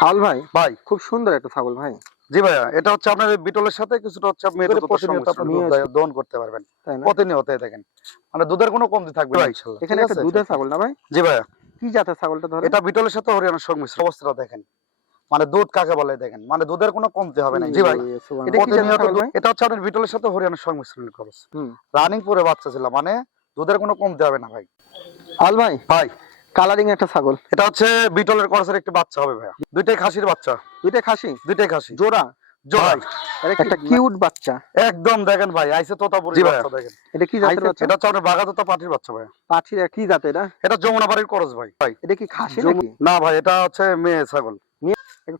আল ভাই ভাই খুব সুন্দর একটা ছাগল ভাই। জি ভাইয়া এটা হচ্ছে আপনার বিটলের সাথে কিছুটা হচ্ছে আপনি। দহন করতে পারবেন। প্রতিনিয়ত দেখেন। মানে দুধের কোনো কমতি থাকবে না ইনশাআল্লাহ এখানে একটা দুধের ছাগল না ভাই? জি ভাইয়া। কি জাতের ছাগলটা ধরে এটা বিটলের সাথে হরিয়ানার সংমিশ্রণ। অবস্থাটা দেখেন। মানে দুধ কাকে বলে দেখেন? মানে দুধের কোনো কমতি হবে না। জি ভাই এটা হচ্ছে আপনার বিটলের সাথে হরিয়ানার সংমিশ্রণ খরচ। রানিং পরে বাচ্চা ছিল মানে দুধের কোনো কমতি হবে না ভাই। আল ভাই? ভাই। কালারিং একটা ছাগল। এটা হচ্ছে বিটলের করসের একটি বাচ্চা হবে ভাইয়া। দুইটাই খাসির বাচ্চা। দুইটা খাসি? দুইটাই খাসি। জোড়া? জোড়াই একটা কিউট বাচ্চা। একদম দেখেন ভাই আইসে তোতাপুরি বাচ্চা দেখেন। এটা কি জাতের বাচ্চা? এটা হচ্ছে আপনার বাগাতোতা পাটির বাচ্চা ভাই পাঠির কি জাত এটা? এটা যমুনা করস ভাই। ভাই এটা কি খাসি নাকি? না ভাই এটা হচ্ছে মেয়ে ছাগল।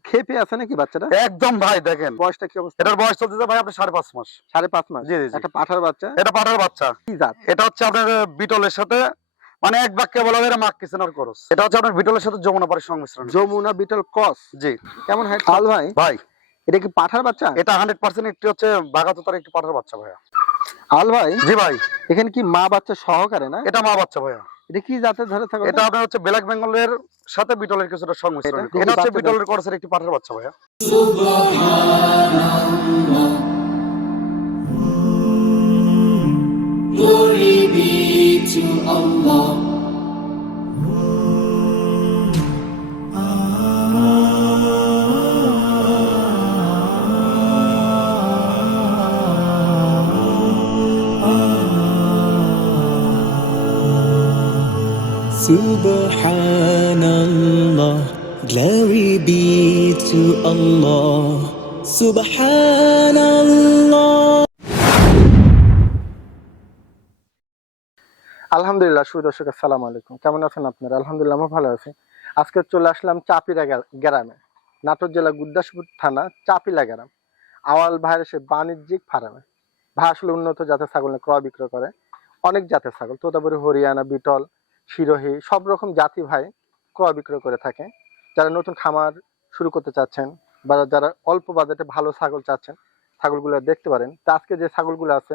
খেপে আছে নাকি বাচ্চাটা? একদম ভাই দেখেন। বয়সটা কি অবস্থা? এটার বয়স চলতেছে ভাই আপনার সাড়ে পাঁচ মাস। সাড়ে পাঁচ মাস? জি জি জি। একটা পাঠার বাচ্চা? এটা পাঠার বাচ্চা। কি জাত? এটা হচ্ছে আপনার বিটলের সাথে মানে এক বাক্যে বলা যায় মাক কিসেনার করস এটা হচ্ছে আপনার বিটলের সাথে যমুনা বাড়ির সংমিশ্রণ। যমুনা বিটল ক্রস জি। কেমন হয়? আল ভাই? ভাই। এটা কি পাঠার বাচ্চা? এটা হান্ড্রেড পার্সেন্ট একটি হচ্ছে বাগাতোতার একটি পাঠার বাচ্চা ভাইয়া। আল ভাই? জি ভাই। এখানে কি মা বাচ্চা সহকারে না? এটা মা বাচ্চা ভাইয়া। এটা কি জাতের ধরে থাকো এটা আপনার হচ্ছে ব্ল্যাক বেঙ্গলের সাথে বিটলের কিছুটা সংমিশ্রণ। এটা- হচ্ছে বিটলের করসের একটি পাঠার বাচ্চা ভাইয়া। Glory Allah. Subhanallah, glory be to Allah. Subhanallah. আলহামদুলিল্লাহ সুই দর্শক, আসসালামু আলাইকুম। কেমন আছেন আপনারা? আলহামদুলিল্লাহ আমি ভালো আছি। আজকে চলে আসলাম চাপিরা গ্রামে নাটোর জেলা গুদ্দাসপুর থানা চাপিলা গ্রাম আওয়াল ভাইয়ের সে বাণিজ্যিক ফার্মে। ভাই আসলে উন্নত জাতের ছাগল ক্রয় বিক্রয় করে। অনেক জাতের ছাগল। তোতাপুরি, হরিয়ানা, বিটল, শিরোহী, সব রকম জাতি ভাই ক্রয় বিক্রয় করে থাকে। যারা নতুন খামার শুরু করতে চাচ্ছেন বা যারা অল্প বাজেটে ভালো ছাগল চাচ্ছেন, ছাগলগুলো দেখতে পারেন। তা আজকে যে ছাগলগুলো আছে,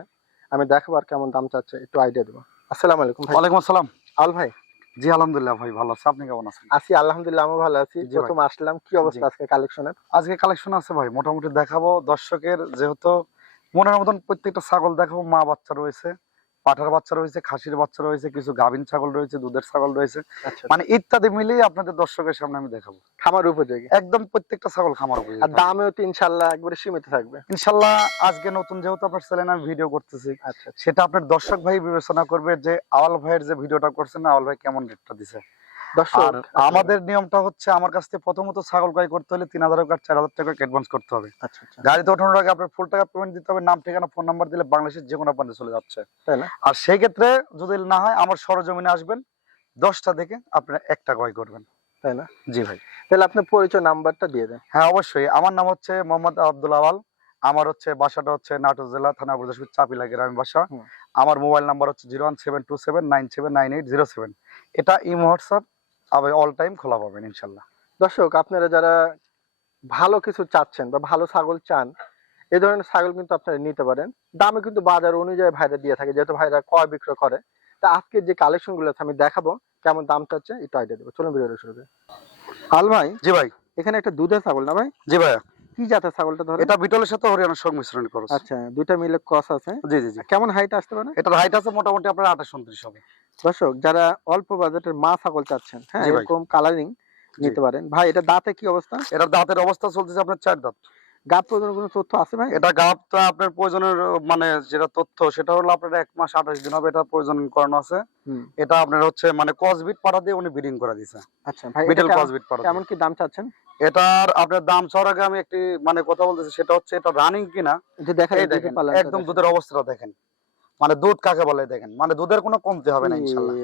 আমি দেখাবার কেমন দাম চাচ্ছে, একটু আইডিয়া দেবো। আসসালামু আলাইকুম ভাই। ওয়ালাইকুম আসসালাম। আল ভাই। জি আলহামদুলিল্লাহ ভাই ভালো আছে। আপনি কেমন আছেন? আছি আলহামদুলিল্লাহ আমি ভালো আছি। প্রথম আসলাম কি অবস্থা আজকে কালেকশনের আজকে কালেকশন আছে ভাই মোটামুটি দেখাবো। দর্শকের যেহেতু মনের মতন প্রত্যেকটা ছাগল দেখাবো মা বাচ্চা রয়েছে। পাঠার বাচ্চা রয়েছে খাসির বাচ্চা রয়েছে কিছু গাভিন ছাগল রয়েছে দুধের ছাগল রয়েছে। আচ্ছা মানে ইত্যাদি মিলিয়ে আপনাদের দর্শকের সামনে আমি দেখাবো। খামার উপযোগী। একদম প্রত্যেকটা ছাগল খামার উপযোগী। আর দামেও তো ইনশাল্লাহ একবারে সীমিত থাকবে। ইনশাল্লাহ আজকে নতুন যেহেতু আপনার চ্যানেল আমি ভিডিও করতেছি আচ্ছা আচ্ছা। সেটা আপনার দর্শক ভাই বিবেচনা করবে যে আওয়াল ভাইয়ের যে ভিডিওটা করছেন আওয়াল ভাই কেমন রেটটা দিছে? আর আমাদের নিয়মটা হচ্ছে আমার কাছ থেকে প্রথমত ছাগল ক্রয় করতে হলে তিন হাজার টাকা চার হাজার টাকা অ্যাডভান্স করতে হবে। আচ্ছা আচ্ছা। গাড়িতে ওঠানোর আগে আপনার ফুল টাকা পেমেন্ট দিতে হবে নাম ঠিকানা ফোন নাম্বার দিলে বাংলাদেশের যে কোনো প্রান্তে চলে যাচ্ছে। আর সেই ক্ষেত্রে যদি না হয় আমার সরজমিনে আসবেন দশটা থেকে আপনারা একটা ক্রয় করবেন। তাই না? জি ভাই। তাহলে আপনার পরিচয় নাম্বারটা দিয়ে দেন। হ্যাঁ অবশ্যই। আমার নাম হচ্ছে মোহাম্মদ আব্দুল আওয়াল। আমার হচ্ছে বাসাটা হচ্ছে নাটোর জেলা থানা বুরদাসপুর চাপিলা গ্রামের বাসা। আমার মোবাইল নাম্বার হচ্ছে zero one seven two seven nine seven nine eight zero seven. এটা ইমো হোয়াটসঅ্যাপ আবার অল টাইম খোলা পাবেন ইনশাল্লাহ। দর্শক আপনারা যারা ভালো কিছু চাচ্ছেন বা ভালো ছাগল চান এ ধরনের ছাগল কিন্তু আপনারা নিতে পারেন। দামে কিন্তু বাজার অনুযায়ী ভাইরা দিয়ে থাকে যেহেতু ভাইরা ক্রয় বিক্রয় করে। তা আজকে যে কালেকশনগুলো আছে আমি দেখাবো কেমন দাম চাচ্ছে একটু আইডিয়া দেবো। চলুন ভিডিওটা শুরু করি। আল ভাই জি ভাই। এখানে একটা দুধের ছাগল না ভাই? জি ভাইয়া। কি জাতের ছাগলটা ধরে এটা বিটলের সাথে হরিয়ানার সংমিশ্রণ করছে। আচ্ছা দুইটা মিলে ক্রস আছে। জি জি জি। কেমন হাইট আসতে পারে? এটার হাইট আছে মোটামুটি আপনার আঠাশ উনত্রিশ হবে। দর্শক যারা অল্প বাজেটের মা ছাগল চাচ্ছেন হ্যাঁ। এরকম কালারিং নিতে পারেন। ভাই এটা দাঁতে কি অবস্থা? এটা দাঁতের অবস্থা চলতেছে আপনার চার দাঁত। প্রয়োজনের কোনো তথ্য আছে ভাই? এটা গাবটা আপনার প্রয়োজনের মানে যেটা তথ্য সেটা হলো আপনার এক মাস আঠাশ দিন হবে এটা প্রয়োজন করানো আছে। এটা আপনার হচ্ছে মানে কসবিট পাড়া দিয়ে উনি বিডিং করে দিয়েছে আচ্ছা ভাই এটা কেমন- কসবিট পাড়া কেমন কি দাম চাচ্ছেন? এটার আপনার দাম চাওয়ার আগে আমি একটি মানে কথা বলতেছি সেটা হচ্ছে এটা রানিং কিনা? যে দেখা দেখেন একদম দুধের অবস্থাটা দেখেন। মানে দুধ কাকে বলে দেখেন? মানে দুধের কোনো কমতি হবে না ইনশাল্লাহ।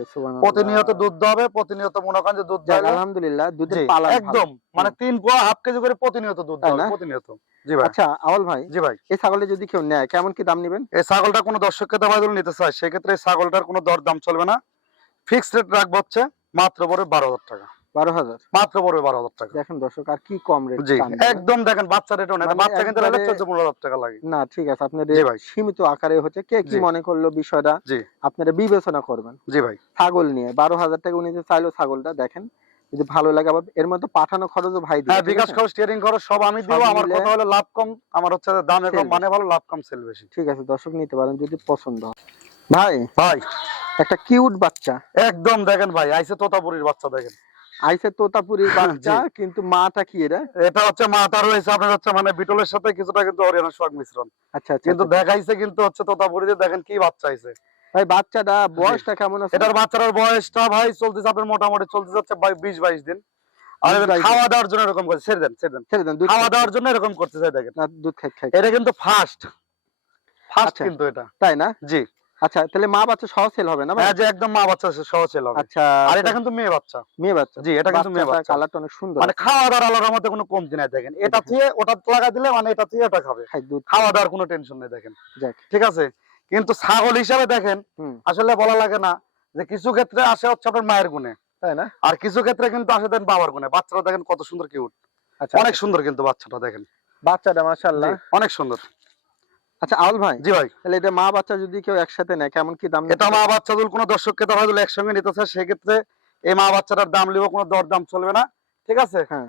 প্রতিনিয়ত দুধ হবে প্রতিনিয়ত মনে করেন যে দুধ দেবে আলহামদুলিল্লাহ দুধের পালা একদম। মানে তিন পোয়া হাফ কেজি করে প্রতিনিয়ত দুধ দেবে প্রতিনিয়ত। জি ভাই। আচ্ছা আওয়াল ভাই জি ভাই। এই ছাগলটা যদি কেউ নেয় কেমন কি দাম নেবেন? এই ছাগলটা কোনো দর্শককে যদি নিতে চায় সেক্ষেত্রে এই ছাগলটার কোনো দর দাম চলবে না। ফিক্সড রেট রাখব হচ্ছে মাত্র পড়বে বারো হাজার টাকা। বারো হাজার। মাত্র পড়বে বারো হাজার টাকা। দেখেন দর্শক আর কি কম রেট জি একদম দেখেন বাচ্চা রেটও না মানে বাচ্চা কিনতে চোদ্দ পনেরো হাজার টাকা লাগে। না ঠিক আছে আপনার সীমিত আকারে হচ্ছে। কে কি মনে করল বিষয়টা? আপনারা বিবেচনা করবেন। জি ভাই। ছাগল নিয়ে বারো হাজার টাকা উনি যে চাইলো ছাগলটা দেখেন যদি ভালো লাগে আবার এর মধ্যে পাঠানো খরচও ভাই হ্যাঁ বিকাশ খরচ স্টিয়ারিং খরচ সব আমি দিব। আমার কথা হলো লাভ কম আমার হচ্ছে দামে কম মানে ভালো লাভ কম সেল বেশি। ঠিক আছে দর্শক নিতে পারেন যদি পছন্দ হয়। ভাই ভাই। একটা কিউট বাচ্চা। একদম দেখেন ভাই আইসে তোতাপুরির বাচ্চা দেখেন। আইসে তোতাপুরির বাচ্চা কিন্তু মাটা কি এটা? এটা হচ্ছে মাথা রয়েছে আপনার হচ্ছে মানে বিটলের সাথে কিছুটা কিন্তু হরিয়ানা সোয়াগ মিশ্রণ। আচ্ছা আচ্ছা কিন্তু আচ্ছা। দেখাইছে কিন্তু হচ্ছে তোতাপুরিতে দেখেন কি বাচ্চা আইছে ভাই বাচ্চাটা বয়সটা কেমন আছে? এটার বাচ্চাটার বয়সটা ভাই চলতেছে আপনার মোটামুটি চলতে যাচ্ছে ভাই বিশ বাইশ দিন। আর 20 এদের 22 দিন। খাওয়া দাওয়ার জন্য এরকম করছে ছেড়ে দেন ছেড়ে দেন। ছেড়ে দেন খাওয়া দাওয়ার জন্য এরকম করতে চাই দেখেন। দুধ খাই এটা কিন্তু ফার্স্ট ফার্স্ট আচ্ছা। কিন্তু এটা। তাই না? জি। আচ্ছা তাহলে মা বাচ্চা সহ সেল হবে না হ্যাঁ যে একদম মা বাচ্চা ছেলে হবে। আচ্ছা আর এটা কিন্তু মেয়ে বাচ্চা। মেয়ে বাচ্চা। জি এটা কিন্তু মেয়ে বাচ্চা। কালারটা অনেক সুন্দর। মানে খাওয়া দাওয়ার মধ্যে কোনো কমতি নাই দেখেন। এটা থেকে ওটা লাগা দিলে মানে এটা এটা খাবে। খাওয়া দাওয়ার কোনো টেনশন নেই দেখেন। ঠিক আছে? কিন্তু ছাগল হিসাবে দেখেন আসলে বলা লাগে না যে কিছু ক্ষেত্রে আসে হচ্ছে আপনার মায়ের গুণে। তাই না? আর কিছু ক্ষেত্রে কিন্তু আসে দেন বাবার গুণে। বাচ্চাটা দেখেন কত সুন্দর কিউট আচ্ছা অনেক সুন্দর কিন্তু বাচ্চাটা দেখেন। বাচ্চাটা মাশাআল্লাহ। অনেক সুন্দর। আচ্ছা আউল ভাই জি ভাই। তাহলে এটা মা বাচ্চা যদি কেউ একসাথে নেয় কেমন কি দাম এটা মা বাচ্চা যদি কোনো দর্শককে তারা যদি একসঙ্গে নিতে চায় সেক্ষেত্রে এই মা বাচ্চাটার দাম লিব কোনো দর দাম চলবে না। ঠিক আছে? হ্যাঁ।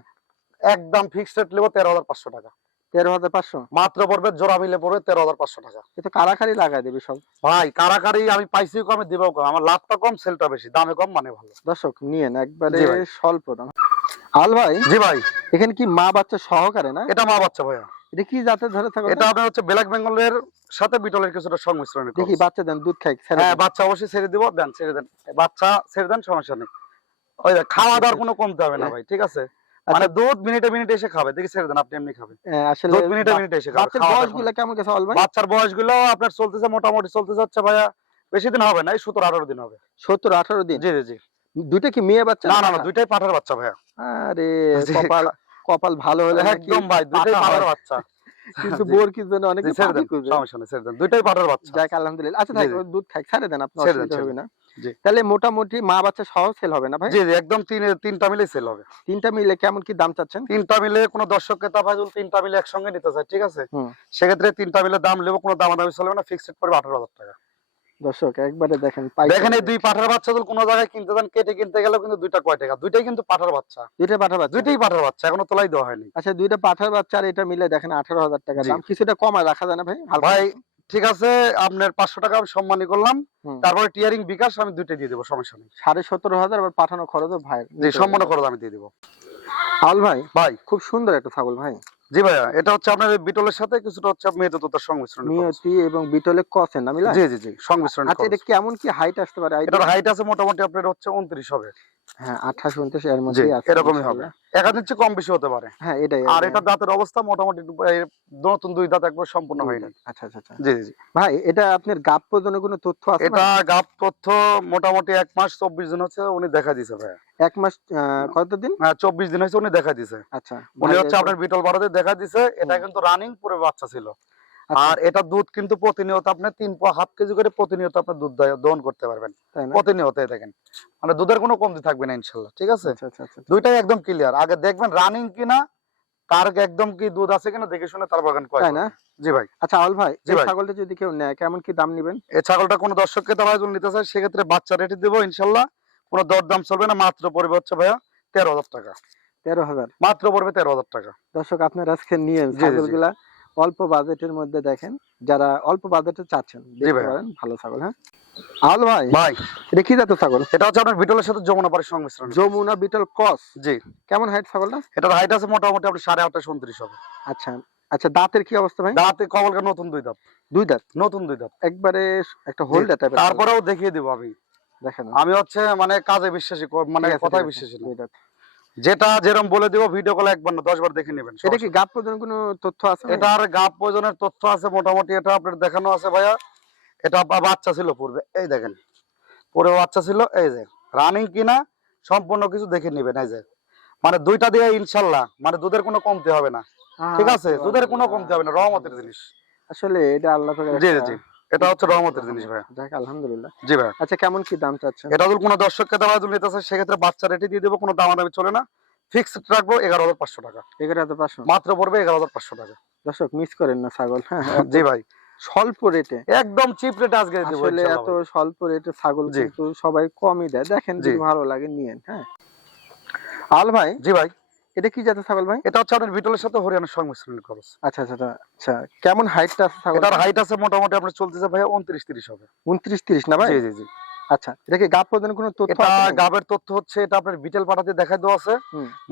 একদম ফিক্সড রেট লিব তেরো হাজার পাঁচশো টাকা। তেরো হাজার পাঁচশো? মাত্র পড়বে জোড়া মিলে পড়বে তেরো হাজার পাঁচশো টাকা। এটা লাগাই দেবে সব? ভাই কারাকারি আমি পাইছি কম দিবও কম। আমার লাভটা কম সেলটা বেশি দামে কম মানে ভালো। দর্শক নিয়েন একবারে স্বল্প দাম। আল ভাই জি ভাই। এখানে কি মা বাচ্চা সহকারে না? এটা মা বাচ্চা ভাইয়া। এটা কি জাতের ধরে থাকো এটা আপনার হচ্ছে ব্ল্যাক বেঙ্গলের সাথে বিটলের কিছুটা সংমিশ্রণ দেখি বাচ্চা দেন দুধ খাই হ্যাঁ বাচ্চা অবশ্যই ছেড়ে দিব দেন ছেড়ে দেন। বাচ্চা ছেড়ে দেন সমস্যা নেই। ওই খাওয়া দাওয়ার কোনো না ভাই ঠিক আছে? মানে দুধ মিনিটে মিনিটে এসে খাবে দেখি ছেড়ে দেন আপনি এমনি খাবে আসলে দুধ মিনিটে মিনিটে এসে খাবে বাচ্চার খাওয়া বয়স কেমন গেছে বাচ্চার বয়সগুলো আপনার চলতেছে মোটামুটি চলতে যাচ্ছে ভাইয়া বেশি দিন হবে না এই সতেরো আঠারো দিন হবে। সত্তর আঠারো দিন? জি জি জি। দুইটা কি মেয়ে বাচ্চা না না না দুইটাই পাঠার বাচ্চা ভাইয়া। আরে কপাল। কপাল ভালো হলে একদম ভাই পাঠার হয়। বাচ্চা। কিন্তু বোর কি জন্য অনেকে ছেড়ে দেন সমস্যা নেই ছেড়ে দেন দুইটাই পাঠার বাচ্চা। যাক আলহামদুলিল্লাহ। আচ্ছা থাক দুধ খাই ছেড়ে দেন দেন, অসুবিধা হবে না। জি। তাহলে মোটামুটি মা বাচ্চা সহ সেল হবে না ভাই? জি জি একদম তিন তিনটা মিলে সেল হবে। তিনটা মিলে কেমন কি দাম চাচ্ছেন? তিনটা মিলে কোনো দর্শক ক্রেতা ভাই তিনটা মিলে একসঙ্গে নিতে চায় ঠিক আছে? সেক্ষেত্রে তিনটা মিলে দাম নেব কোনো দামাদামি চলবে না ফিক্সড পড়বে আঠারো হাজার টাকা। দর্শক একবারে দেখেন দেখেন এই দুই পাঠার বাচ্চা যদি কোনো জায়গায় কিনতে যান কেটে কিনতে গেলেও কিন্তু দুইটা কয় টাকা? দুইটাই কিন্তু পাঠার বাচ্চা। দুইটা পাঠা বাচ্চা। দুইটাই পাঠার বাচ্চা এখনও তোলাই দেওয়া হয়নি। আচ্ছা দুইটা পাঠার বাচ্চা আর এটা মিলে দেখেন আঠারো হাজার টাকা দাম। কিছুটা কমায় রাখা যায় না ভাই? ভাই ঠিক আছে আপনার পাঁচশো টাকা আমি সম্মানী করলাম। তারপরে টিয়ারিং বিকাশ আমি দুইটাই দিয়ে দেবো সমস্যা নেই। সাড়ে সতেরো হাজার আবার পাঠানো খরচও ভাই। সম্মান খরচ আমি দিয়ে দেবো। আউল ভাই ভাই। খুব সুন্দর একটা ছাগল ভাই। জি ভাইয়া এটা হচ্ছে আপনার বিটলের সাথে কিছুটা হচ্ছে মেয়েতে তোতার সংমিশ্রণ করা। এবং বিটলে কসেন না মিলা জি জি জি সংমিশ্রণ আচ্ছা এটা কেমন কি হাইট আসতে পারে? এটার হাইট আছে মোটামুটি আপনার হচ্ছে উনত্রিশ হবে। হ্যাঁ আঠাশ উনত্রিশ এর জি এরকমই হবে। এক ইঞ্চি কম বেশি হতে পারে। হ্যাঁ এটাই আর এটা দাঁতের অবস্থা মোটামুটি নতুন দুই দাঁত একবার সম্পূর্ণ হয়নি আচ্ছা আচ্ছা আচ্ছা। জি জি, জি। ভাই এটা আপনার গাপ পর্যন্ত কোনো তথ্য আছে এটা? গাপ তথ্য মোটামুটি এক মাস চব্বিশ দিন হচ্ছে উনি দেখা ভাই এক মাস কতদিন? হ্যাঁ চব্বিশ দিন হয়েছে উনি দেখা দিছে আচ্ছা উনি হচ্ছে আপনার বিটল বারোতে দেখা দিছে এটা কিন্তু রানিং পুরো বাচ্চা ছিল। আর এটা দুধ কিন্তু প্রতিনিয়ত আপনি তিন হাফ কেজি করে প্রতিনিয়ত আপনি দুধ দহন করতে পারবেন। প্রতিনিয়ত দেখেন। মানে দুধের কোনো কমতি থাকবে না ইনশাল্লাহ ঠিক আছে? আচ্ছা আচ্ছা আচ্ছা দুইটাই একদম ক্লিয়ার আগে দেখবেন রানিং কিনা কার একদম কি দুধ আছে কিনা দেখে শুনে তার বাগান কয় না? জি ভাই। আচ্ছা আউল ভাই এই ছাগলটা যদি কেউ নেয় কেমন কি দাম নেবেন? এই ছাগলটা কোনো দর্শককে তারা যদি নিতে চায় সেক্ষেত্রে বাচ্চা রেটে দেবো ইনশাল্লাহ। কোনো দরদাম চলবে না মাত্র পড়বে হচ্ছে ভাইয়া তেরো হাজার টাকা। তেরো হাজার। মাত্র পড়বে তেরো হাজার টাকা। দর্শক আপনার আজকে নিয়ে। ছাগলগুলা অল্প বাজেটের মধ্যে দেখেন যারা অল্প বাজেটে চাচ্ছেন দেখতে পারেন ভালো ছাগল হ্যাঁ? আউল ভাই ভাই। এটা কি জাতের ছাগল? এটা হচ্ছে আপনার বিটলের সাথে যমুনা পাড়ির সংমিশ্রণ। যমুনা বিটল ক্রস জি। কেমন হাইট ছাগলটা? এটার হাইট আছে মোটামুটি আপনি সাড়ে আটটা উনত্রিশ হবে। আচ্ছা আচ্ছা দাঁতের কি অবস্থা ভাই? দাঁতে নতুন দুই দাঁত। দুই দাঁত? নতুন দুই দাঁত। একবারে একটা তারপরেও দেখিয়ে দিব আমি। দেখেন। আমি হচ্ছে মানে কাজে বিশ্বাসী মানে কথায় বিশ্বাসী দুই দাঁত। যেটা যেরকম বলে দিব ভিডিও কলে একবার না দশ বার দেখে নেবেন এটা কি গাপ পর্যন্ত কোনো তথ্য আছে ভাই? এটার গাপ প্রয়োজনের তথ্য আছে মোটামুটি এটা আপনার দেখানো আছে ভাইয়া। এটা বাচ্চা ছিল পূর্বে এই দেখেন। পূর্বে বাচ্চা ছিল এই যে রানিং কিনা সম্পূর্ণ কিছু দেখে নেবেন এই যে। মানে দুইটা দিয়ে ইনশাল্লাহ মানে দুধের কোনো কমতি হবে না। ঠিক আছে? দুধের কোনো কমতি হবে না রহমতের জিনিস। আসলে এটা আল্লাহ জি জি। এটা হচ্ছে রহমতের জিনিস যাক আলহামদুলিল্লাহ। জি ভাইয়া। আচ্ছা কেমন কি দাম চাচ্ছেন? এটা যদি কোনো দর্শককে দেওয়া যদি নিতে চায় সেক্ষেত্রে বাচ্চা রেটে দিয়ে দেবো কোনো দামাদামি চলে না। ফিক্সড রাখব এগারো হাজার পাঁচশো টাকা। এগারো হাজার পাঁচশো? মাত্র পড়বে এগারো হাজার পাঁচশো টাকা। দর্শক মিস করেন না ছাগল হ্যাঁ। জি ভাই। স্বল্প রেটে? একদম চিপ রেটে আজকে দেবো আসলে এত স্বল্প রেটে ছাগল। কিন্তু সবাই কমই দেয়। দেখেন। যদি ভালো লাগে নিয়েন হ্যাঁ। আল ভাই জি ভাই। এটা কি জাতের ছাগল ভাই? এটা হচ্ছে আপনার বিটলের সাথে হরিয়ানার সংমিশ্রণ খরচ। আচ্ছা আচ্ছা আচ্ছা, আচ্ছা। কেমন হাইটটা আছে ছাগল এটার হাইট আছে মোটামুটি আপনার চলতেছে ভাই উনত্রিশ তিরিশ হবে। উনত্রিশ তিরিশ না ভাই? জি জি জি। আচ্ছা এটা কি গাপ প্রদান কোনো তথ্য এটা? গাবের তথ্য হচ্ছে এটা আপনার বিটেল পাঠাতে দেখাই দেওয়া আছে।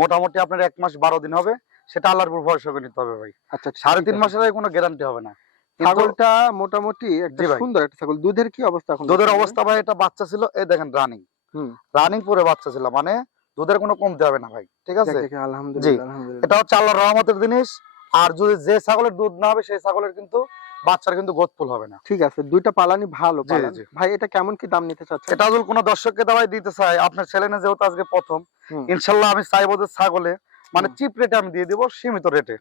মোটামুটি আপনার এক মাস বারো দিন হবে। সেটা আল্লাহর উপর ভরসা করে নিতে হবে ভাই। আচ্ছা সাড়ে ঠিক তিন। মাসের কোনো গ্যারান্টি হবে না। ছাগলটা মোটামুটি একটা সুন্দর একটা ছাগল। দুধের কি অবস্থা এখন দুধের অবস্থা ভাই এটা বাচ্চা ছিল এই দেখেন রানিং হুম। রানিং পরে বাচ্চা ছিল মানে দুধের কোনো কমতে হবে না ভাই ঠিক আছে? আলহামদুলিল্লাহ এটা হচ্ছে আল্লাহর রহমতের জিনিস আর যদি যে ছাগলের দুধ না হবে সেই ছাগলের কিন্তু বাচ্চার কিন্তু গোদফুল হবে না। ঠিক আছে দুইটা পালানি ভালো। ভাই এটা কেমন কি দাম নিতে চাচ্ছেন? এটা যদি কোনো দর্শককে দাবাই দিতে চাই আপনার ছেলে না যেহেতু আজকে প্রথম। ইনশাল্লাহ আমি চাইব যে ছাগলে মানে চিপ রেটে আমি দিয়ে দিব সীমিত রেটে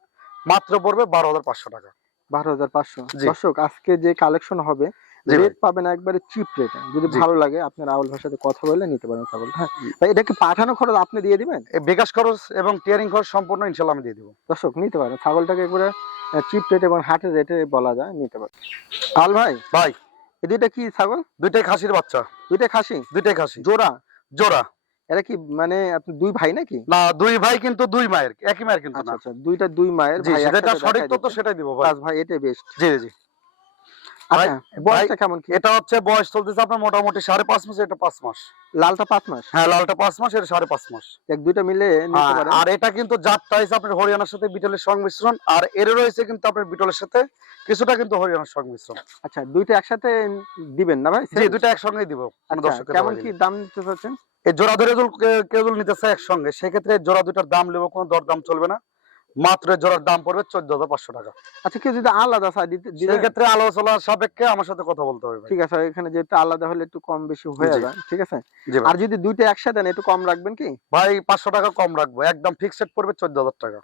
মাত্র পড়বে বারো হাজার পাঁচশো টাকা। বারো হাজার পাঁচশো। দর্শক আজকে যে কালেকশন হবে। রেট পাবেন একবারে চিপ রেটে যদি ভালো লাগে আপনার আউল ভাইয়ের সাথে কথা বলে নিতে পারেন ছাগল হ্যাঁ ভাই এটা কি পাঠানো খরচ আপনি দিয়ে দিবেন? বিকাশ খরচ এবং টিয়ারিং খরচ সম্পূর্ণ ইনশাল্লাহ আমি দিয়ে দিব। দর্শক নিতে পারেন। ছাগলটাকে একবারে চিপ রেট এবং হাটের রেটে বলা যায় নিতে পারেন। আল ভাই ভাই। এই দুইটা কি ছাগল? দুইটাই খাসির বাচ্চা। দুইটা খাসি? দুইটাই খাসি। জোড়া? জোড়া। এরা কি মানে আপনি দুই ভাই নাকি? না দুই ভাই কিন্তু দুই মায়ের। একই মায়ের কিন্তু আচ্ছা আচ্ছা দুইটা দুই মায়ের ভাই যেটা সঠিক তথ্য সেটাই দিব ভাই। ভাই এটাই বেস্ট জি জি, বয়সটা কেমন কি? এটা হচ্ছে বয়স চলতেছে আপনার মোটামুটি সাড়ে পাঁচ মাস এটা পাঁচ মাস। লালটা পাঁচ মাস? হ্যাঁ লালটা পাঁচ মাস এটা সাড়ে পাঁচ মাস। এক দুইটা মিলে নিতে হ্যাঁ, পারেন। আর এটা কিন্তু জাতটা হয়েছে আপনার হরিয়ানার সাথে বিটলের সংমিশ্রণ আর এর রয়েছে কিন্তু আপনার বিটলের সাথে কিছুটা কিন্তু হরিয়ানার সংমিশ্রণ। আচ্ছা দুইটা একসাথে দিবেন না ভাই? জি দুইটা একসঙ্গেই দিব আচ্ছা কেমন কি দাম চাচ্ছেন? এই জোড়া ধরে যদি কে- কেউ নিতে চায় একসঙ্গে সেক্ষেত্রে জোড়া দুটার দাম নেব কোনো দরদাম চলবে না। মাত্র জোড়ার দাম পড়বে চোদ্দ হাজার পাঁচশো টাকা। আচ্ছা কেউ যদি আলাদা চায় দিতে ক্ষেত্রে আলোচনার সাপেক্ষে আমার সাথে কথা বলতে হবে ঠিক আছে এখানে যেহেতু আলাদা হলে একটু কম বেশি হয়ে। যায় ঠিক আছে? ভাই। আর যদি দুইটা একসাথে একটু কম রাখবেন কি? ভাই পাঁচশো টাকা কম রাখব একদম ফিক্সড পড়বে চোদ্দ হাজার টাকা।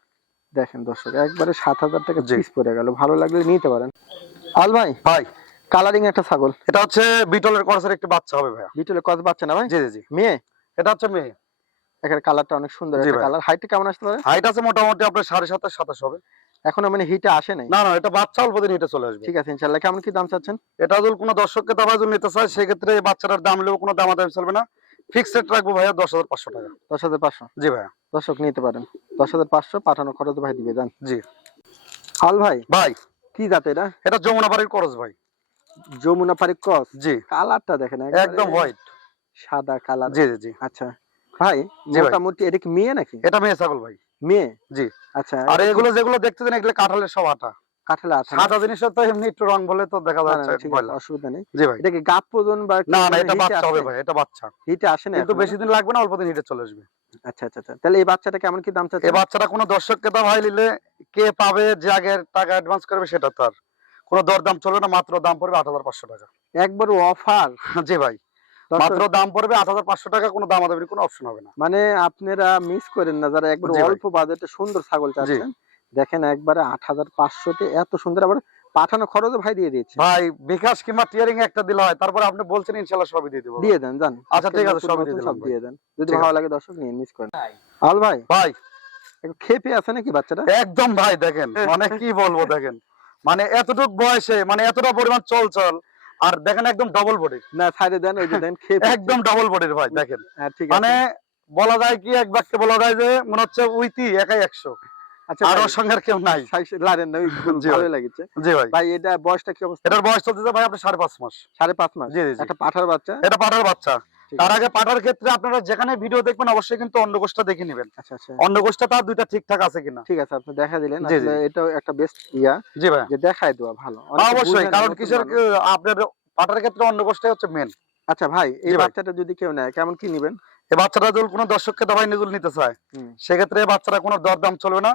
দেখেন দর্শক একবারে সাত হাজার টাকা। পিস পড়ে গেল ভালো লাগলে নিতে পারেন। আল ভাই ভাই। কালারিং একটা ছাগল। এটা হচ্ছে বিটলের করসের একটি বাচ্চা হবে ভাইয়া। বিটলের কত বাচ্চা না ভাই? জি জি জি। মেয়ে? এটা হচ্ছে মেয়ে। এখানে কালারটা অনেক সুন্দর একটা কালার হাইটটা কেমন আসতে পারে? হাইট আছে মোটামুটি আপনার সাড়ে সাতাশ সাতাশ হবে। এখনও মানে হিটে আসে নাই? না না এটা বাচ্চা অল্প দিন হেঁটে চলে আসবে। ঠিক আছে ইনশাল্লাহ কেমন কি দাম চাচ্ছেন? এটা যদি কোনো দর্শককে যদি নিতে চায় সেক্ষেত্রে বাচ্চাটার দাম কোনো দামাদামি চলবে না। ফিক্সড রাখব ভাইয়া দশ হাজার পাঁচশো টাকা। দশ হাজার পাঁচশো? জি ভাইয়া। দর্শক নিতে পারেন। দশ হাজার পাঁচশো পাঠানো খরচ ভাই দিবে যান জি। আল ভাই ভাই। কি জাতে এটা? এটা যমুনা বাড়ির করস ভাই। যমুনা পারি ক্রস? জি। কালারটা দেখেন একদম হোয়াইট সাদা কালার জি জি জি। আচ্ছা। ভাই মোটামুটি এটা কি মেয়ে নাকি? এটা মেয়ে ছাগল ভাই। মেয়ে? জি। আচ্ছা আর এগুলো যেগুলো দেখতেছেন এগুলো কাঁঠালের সব আটা। কাঠালে? জিনিসের তো এমনি একটু রং বলে তো দেখা না, না, যাচ্ছে না, ঠিক আছে, ভয় লাগে। অসুবিধা নেই। জি ভাই। এটা কি গাপ ওজন বা না না এটা বাচ্চা হবে ভাই এটা বাচ্চা। হিটে আসে না কিন্তু বেশি দিন লাগবে না অল্প দিন হিটে চলে আসবে। আচ্ছা আচ্ছা আচ্ছা। তাহলে এই বাচ্চাটা কেমন কি দাম চাচ্ছে? এই বাচ্চাটা কোনো দর্শককে দাম ভাই নিলে কে পাবে যে আগে টাকা অ্যাডভান্স করবে সেটা তার কোনো দরদাম চলবে না মাত্র দাম পড়বে আট হাজার পাঁচশো টাকা। একবার অফার জি ভাই। মাত্র দাম পড়বে আট হাজার পাঁচশো টাকা কোনো দাম আদাবির কোনো অপশন হবে না। মানে আপনারা মিস করেন না যারা একবার অল্প বাজেটে সুন্দর ছাগল চাচ্ছেন দেখেন একবারে আট হাজার পাঁচশোতে এত সুন্দর আবার পাঠানো খরচও ভাই দিয়ে দিয়েছে। ভাই বিকাশ কিংবা টিয়ারিং একটা দিলে হয় তারপরে আপনি বলছেন ইনশাল্লাহ সবই দিয়ে দেবো। দিয়ে দেন জান আচ্ছা, ঠিক আছে, সবই দিয়ে দিলাম দিয়ে দেন। যদি ভালো লাগে দর্শক নিয়ে মিস করেন। আল ভাই ভাই। একটু খেপে আছে নাকি বাচ্চাটা? একদম ভাই দেখেন মানে কি বলব দেখেন। মানে এতটুক বয়সে মানে এতটা পরিমাণ চলচল আর দেখেন একদম ডবল বডির না সাইডে দেন ওই যে দেন একদম ডবল বডির ভাই দেখেন। হ্যাঁ ঠিক মানে বলা যায় কি এক বাক্যে বলা যায় যে মনে হচ্ছে উইতি একাই একশো। আচ্ছা আর ওর সঙ্গে আর কেউ নাই। লারেন না ওই ভালো ভাই। লাগছে। জি ভাই। ভাই এটা বয়সটা কি অবস্থা? এটার বয়স চলতেছে ভাই আপনার সাড়ে পাঁচ মাস। সাড়ে পাঁচ মাস? জি জি। একটা পাঠার বাচ্চা? এটা পাঠার বাচ্চা। তার আগে পাঠার ক্ষেত্রে আপনারা যেখানে ভিডিও দেখবেন অবশ্যই কিন্তু অন্ডকোষটা দেখে নেবেন। আচ্ছা আচ্ছা। অন্ডকোষটা তার দুইটা ঠিকঠাক আছে কিনা? ঠিক আছে আপনি দেখা দিলেন। এটাও একটা বেস্ট ইয়া জি ভাই। যে দেখায় দেওয়া ভালো। অবশ্যই কারণ কিসের। আপনার পাঠার ক্ষেত্রে অন্ডকোষটাই হচ্ছে মেন আচ্ছা ভাই এই বাচ্চাটা যদি কেউ নেয় কেমন কি নেবেন? এই বাচ্চাটা যদি কোনো দর্শককে দাবাই নিজুল নিতে চায়। সেক্ষেত্রে এই বাচ্চাটা কোনো দরদাম চলবে না।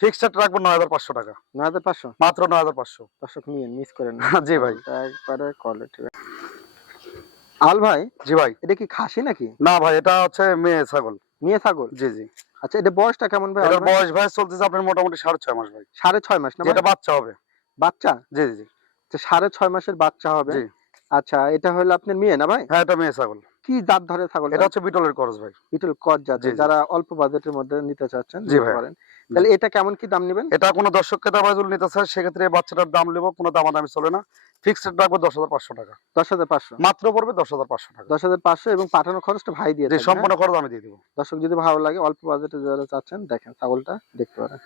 ফিক্সড রাখব নয় হাজার পাঁচশো টাকা। নয় হাজার পাঁচশো? মাত্র নয় হাজার পাঁচশো। দর্শক নিয়ে মিস করেন না। জি ভাই। এটা একবারে কোয়ালিটি আল ভাই? জি ভাই। এটা কি খাসি নাকি? না ভাই এটা হচ্ছে মেয়ে ছাগল। মেয়ে ছাগল? জি জি। আচ্ছা এটা বয়সটা কেমন ভাই? এটা বয়স ভাই চলতেছে আপনার মোটামুটি সাড়ে ছয় মাস ভাই। সাড়ে ছয় মাস না এটা বাচ্চা হবে। বাচ্চা? জি জি জি। আচ্ছা, সাড়ে ছয় মাসের বাচ্চা হবে। জি। আচ্ছা এটা হলো আপনার মেয়ে না ভাই? হ্যাঁ এটা মেয়ে ছাগল। কি কি জাত ধরে ছাগল এটা হচ্ছে বিটলের করস ভাই। বিটল কট জাত। যারা অল্প বাজেটের মধ্যে নিতে চাচ্ছেন জি। পারেন। তাহলে এটা কেমন কি দাম নেবেন? এটা কোনো দর্শককে দাবা যদি নিতে চায় সেক্ষেত্রে এই বাচ্চাটার দাম নেব কোনো দামাদামি চলে না। ফিক্সড রাখব দশ হাজার পাঁচশো টাকা। দশ হাজার পাঁচশো? মাত্র পড়বে দশ হাজার পাঁচশো টাকা। দশ হাজার পাঁচশো এবং পাঠানো খরচটা ভাই দিয়ে সম্পূর্ণ খরচ আমি দিয়ে দিব। হ্যাঁ? দর্শক যদি ভালো লাগে অল্প বাজেটে যারা চাচ্ছেন দেখেন ছাগলটা দেখতে পারেন।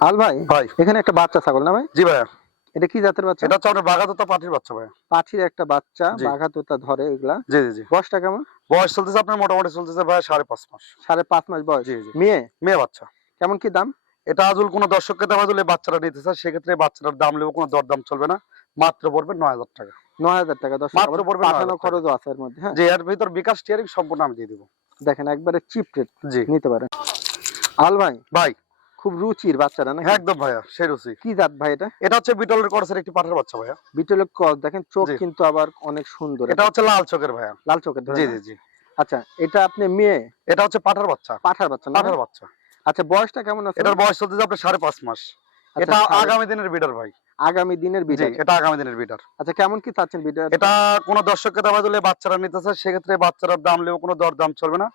আল ভাই ভাই। এখানে একটা বাচ্চা ছাগল না ভাই? জি ভাইয়া। এটা কি জাতের বাচ্চা? এটা হচ্ছে আপনার বাগাততা পাটির বাচ্চা পাঠির একটা বাচ্চা জি। বাঘা তোতা ধরে এগুলা। জি জি জি। বয়সটা কেমন? বয়স চলতেছে আপনার মোটামুটি চলতেছে ভাই সাড়ে পাঁচ মাস। সাড়ে পাঁচ মাস বয়স। জি জি। মেয়ে? মেয়ে বাচ্চা। কেমন কি দাম? এটা আজুল কোনো দর্শককে দিলে বাচ্চারা নিতে চায় সেক্ষেত্রে বাচ্চাটার দাম নেব কোনো দরদাম চলবে না। মাত্র পড়বে নয় হাজার টাকা। নয় হাজার টাকা। দশ মাত্র পড়বে পাঠানো খরচও আছে এর মধ্যে হ্যাঁ। যে এর ভিতর বিকাশ টিয়ারিং সম্পূর্ণ আমি দিয়ে দিব। দেখেন একবারে চিপ রেট জি। নিতে পারেন। আল ভাই ভাই। খুব রুচির বাচ্চাটা না একদম ভাইয়া সেই রুচি। কি জাত ভাই এটা? এটা হচ্ছে বিটলের করসের একটি পাঠার বাচ্চা ভাইয়া। বিটলের ক্রস দেখেন চোখ কিন্তু আবার অনেক সুন্দর। এটা হচ্ছে লাল চোখের ভাইয়া। লাল চোখের জি জি জি। আচ্ছা এটা আপনি মেয়ে? এটা হচ্ছে পাঠার বাচ্চা। পাঠার বাচ্চা পাঠার বাচ্চা। আচ্ছা বয়সটা কেমন আছে? এটার বয়স চলতেছে আপনার সাড়ে পাঁচ মাস। আচ্ছা, এটা আগামী দিনের বিডার ভাই। আগামী দিনের বিজয় এটা আগামী দিনের বিডার আচ্ছা কেমন কি চাচ্ছেন বিডার এটা কোনো দর্শককে দেওয়া দিলে বাচ্চারা নিতেছে সেক্ষেত্রে বাচ্চারা দাম নেব কোনো দর দাম চলবে না।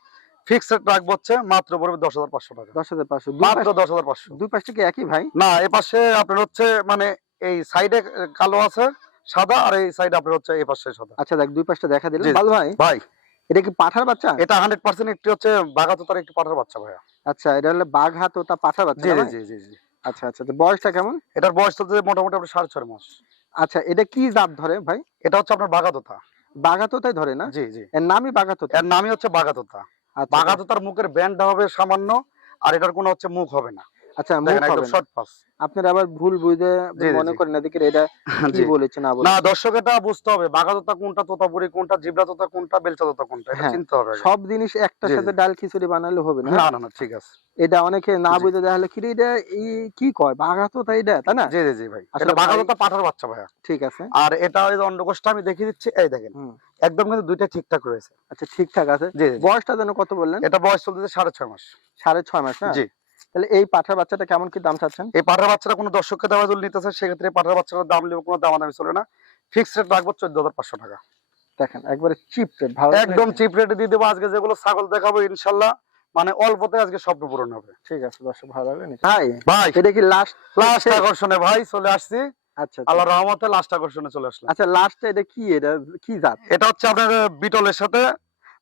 ফিক্সড রাখব হচ্ছে মাত্র পড়বে দশ হাজার পাঁচশো টাকা। দশ হাজার পাঁচশো। মাত্র দশ হাজার পাঁচশো। দুই পাশটা কি একই ভাই? না এ পাশে আপনার হচ্ছে মানে এই সাইডে কালো আছে সাদা আর এই সাইডে আপনার হচ্ছে এই পাশে সাদা। আচ্ছা দেখ দুই পাশটা দেখা দিলেন জি। ভালো ভাই ভাই। এটা কি পাঠার বাচ্চা? এটা হান্ড্রেড পার্সেন্ট একটি হচ্ছে বাগাততার একটি পাঠার বাচ্চা ভাইয়া। আচ্ছা এটা হলে বাঘ হাত তা পাঠার বাচ্চা জি জি জি আচ্ছা আচ্ছা তো বয়সটা কেমন? এটার বয়স চলতে মোটামুটি আপনার সাড়ে ছয় মাস। আচ্ছা এটা কি জাত ধরে ভাই? এটা হচ্ছে আপনার বাগাততা বাঘাতোতাই ধরে না? জি জি। এর নামই বাঘাতোতা। এর নামই হচ্ছে বাগাততা তো তার মুখের ব্যান্ডটা হবে সামান্য আর এটার কোনো হচ্ছে মুখ হবে না। আচ্ছা। শর্ট পাস আপনারা আবার ভুল বুঝে মনে করেন এদিকে এটা কি বলেছে না না দর্শক এটা বুঝতে হবে বাগাততা কোনটা তোতাপুরি কোনটা জিবরা তোতা কোনটা বেলচা তোতা কোনটা এটা হ্যাঁ, চিনতে হবে সব জিনিস একটার। সাথে ডাল খিচুড়ি বানালে হবে না? না না ঠিক আছে। এটা অনেকে না বুঝে দেখালে কি এটা কি কয়? বাঘাতোতা এটা তাই না? জি জি জি ভাই। এটা ভাই- বাগাততা পাঠার বাচ্চা ভাইয়া। ঠিক আছে। আর এটা ওই অন্ডকোষটা আমি দেখিয়ে দিচ্ছি এই দেখেন। একদম কিন্তু দুইটা ঠিকঠাক রয়েছে। আচ্ছা ঠিকঠাক আছে। বয়সটা যেন কত বললেন? এটা বয়স চলতেছে সাড়ে ছয় মাস। সাড়ে ছয় মাস না জি। তাহলে এই পাঠার বাচ্চাটা কেমন কি দাম চাচ্ছেন? এই পাঠার বাচ্চাটা কোনো দর্শককে দেওয়া যদি নিতে চায় সেক্ষেত্রে পাঠার বাচ্চাটার দাম নেবে কোনো দামাদামি চলে না। ফিক্সড রেট রাখব চোদ্দ হাজার পাঁচশো টাকা। দেখেন একবারে চিপ রেট ভালো একদম চিপ রেটে দিয়ে দেবো। আজকে যেগুলো ছাগল দেখাবো ইনশাল্লাহ মানে অল্পতে আজকে স্বপ্ন পূরণ হবে। ঠিক আছে দর্শক ভালো লাগবে ভাই ভাই এটা কি লাস্ট লাস্ট আকর্ষণে ভাই চলে আসছি। আচ্ছা আচ্ছা। আল্লাহ রহমতে লাস্ট আকর্ষণে চলে আসলাম। আচ্ছা লাস্টে এটা কি? এটা কি জাত? এটা হচ্ছে আপনার বিটলের সাথে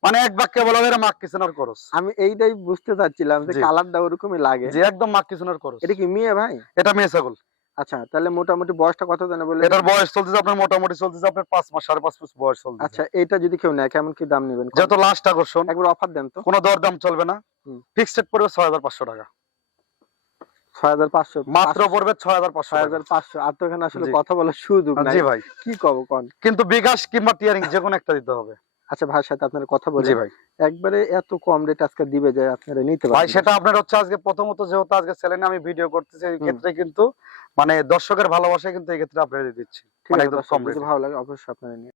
মানে এক বাক্যে বলা যায় মাক কিচেনার করস আমি এইটাই বুঝতে চাচ্ছিলাম যে। কালারটা ওরকমই লাগে। যে একদম মাক কিচেনার করস এটা কি মেয়ে ভাই? এটা মেয়ে ছাগল। আচ্ছা তাহলে মোটামুটি বয়সটা কত জানে বলে? এটার বয়স চলতেছে আপনার মোটামুটি চলতেছে আপনার পাঁচ মাস সাড়ে পাঁচ মাস বয়স চলতেছে। আচ্ছা এটা যদি কেউ নেয় কেমন কি দাম নেবেন? যেহেতু লাস্ট আকর্ষণ একবার অফার দেন তো। কোনো দর দাম চলবে না। ফিক্সড পড়বে ছয় হাজার পাঁচশো টাকা। ছয় হাজার পাঁচশো মাত্র পড়বে ছয় হাজার পাঁচশো হাজার পাঁচশো। আর তো এখানে আসলে কথা বলার সুযোগ নাই। ভাই। কি কব কোন? কিন্তু বিকাশ কিংবা টিয়ারিং যে কোনো একটা দিতে হবে। আচ্ছা ভাইয়ের সাথে আপনার কথা বলে ভাই। একবারে এত কম রেট আজকে দিবে যে আপনারা নিতে পারবেন ভাই সেটা আপনার হচ্ছে আজকে প্রথমত যেহেতু আজকে চ্যানেলে আমি ভিডিও করতেছি এই ক্ষেত্রে কিন্তু মানে দর্শকের ভালোবাসা কিন্তু এই ক্ষেত্রে আপনারা দিচ্ছি। ঠিক মানে আছে একদম কম রেট ভালো লাগে অবশ্যই আপনারা নিয়ে